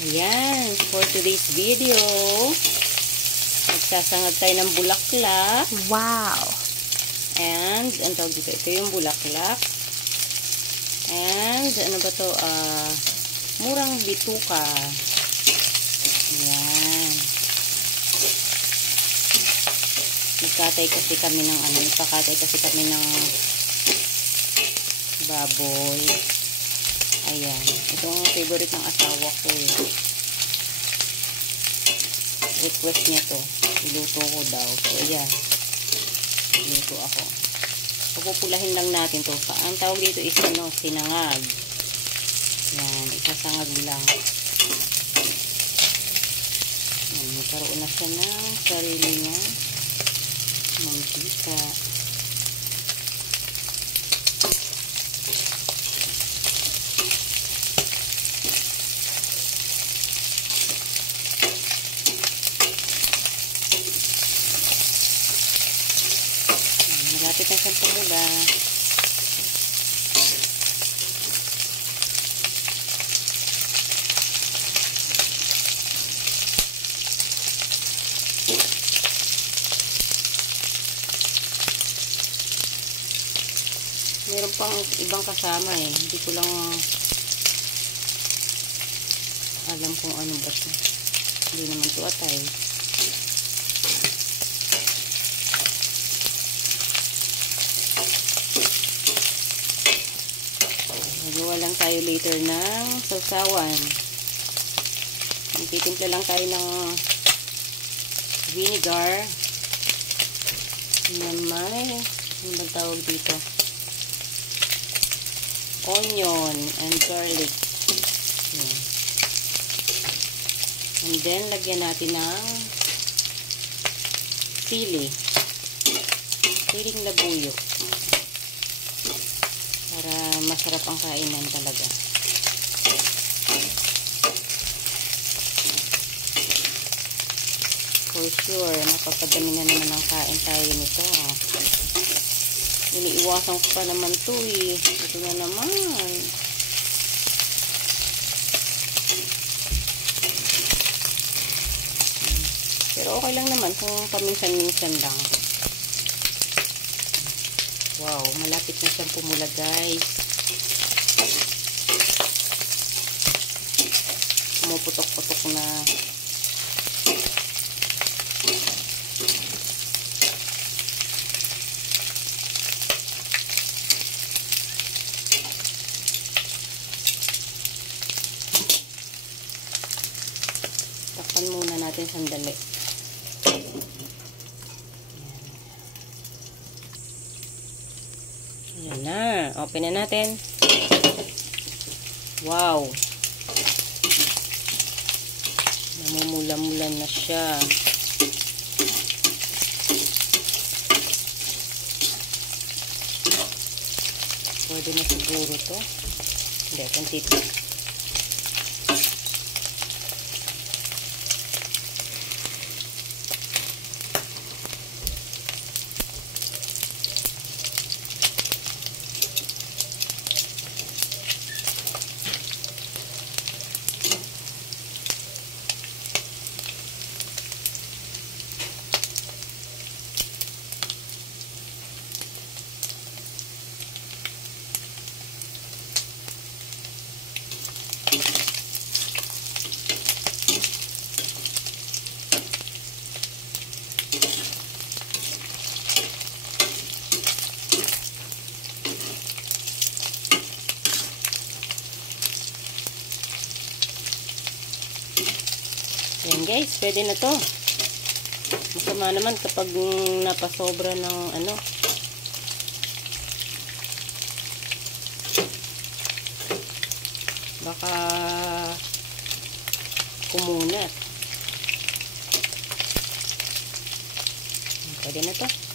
Ayan, for today's video, magsasangag tayo ng bulaklak. Wow! And, ang tawag dito, ito yung bulaklak. And, ano ba to? Murang bituka. Ayan. Nagkatay kasi kami ng baboy. Ayan. Ito ang favorite ng asawa ko eh. Request niya to. Iluto ko daw. So, ayan. Iluto ako. Pupulahin lang natin to. Ang tawag dito is sinangag. Ayan. Isasangag lang. Ayan. Nagkaroon na siya ng sarili niya. Mantika. Malapit na siyang pumula. Meron pang ibang kasama eh. Hindi ko lang alam kung ano ba siya. Hindi naman ito atay. Magawa lang tayo later ng sausawan. Magtitimpla lang tayo ng vinegar na may, ano ba tawag dito? Onion and garlic. Ayan. And then, lagyan natin ng sili. Siling labuyo. Para masarap ang kainan talaga. For sure, mapapadami na naman ang kain tayo nito. Iniiwasan ko pa naman to eh. Ito na naman. Pero okay lang naman kung paminsan-minsan lang. Wow, malapit na siyang pumula guys. Pumuputok-putok na. Takpan muna natin sandali. Ayan na. Open na natin. Wow. Namumula-mula na siya. Pwede na siguro to. Hindi, tantito. Yan guys, pwede na to. Masama naman kapag napasobra ng baka kumunat. Pwede na to.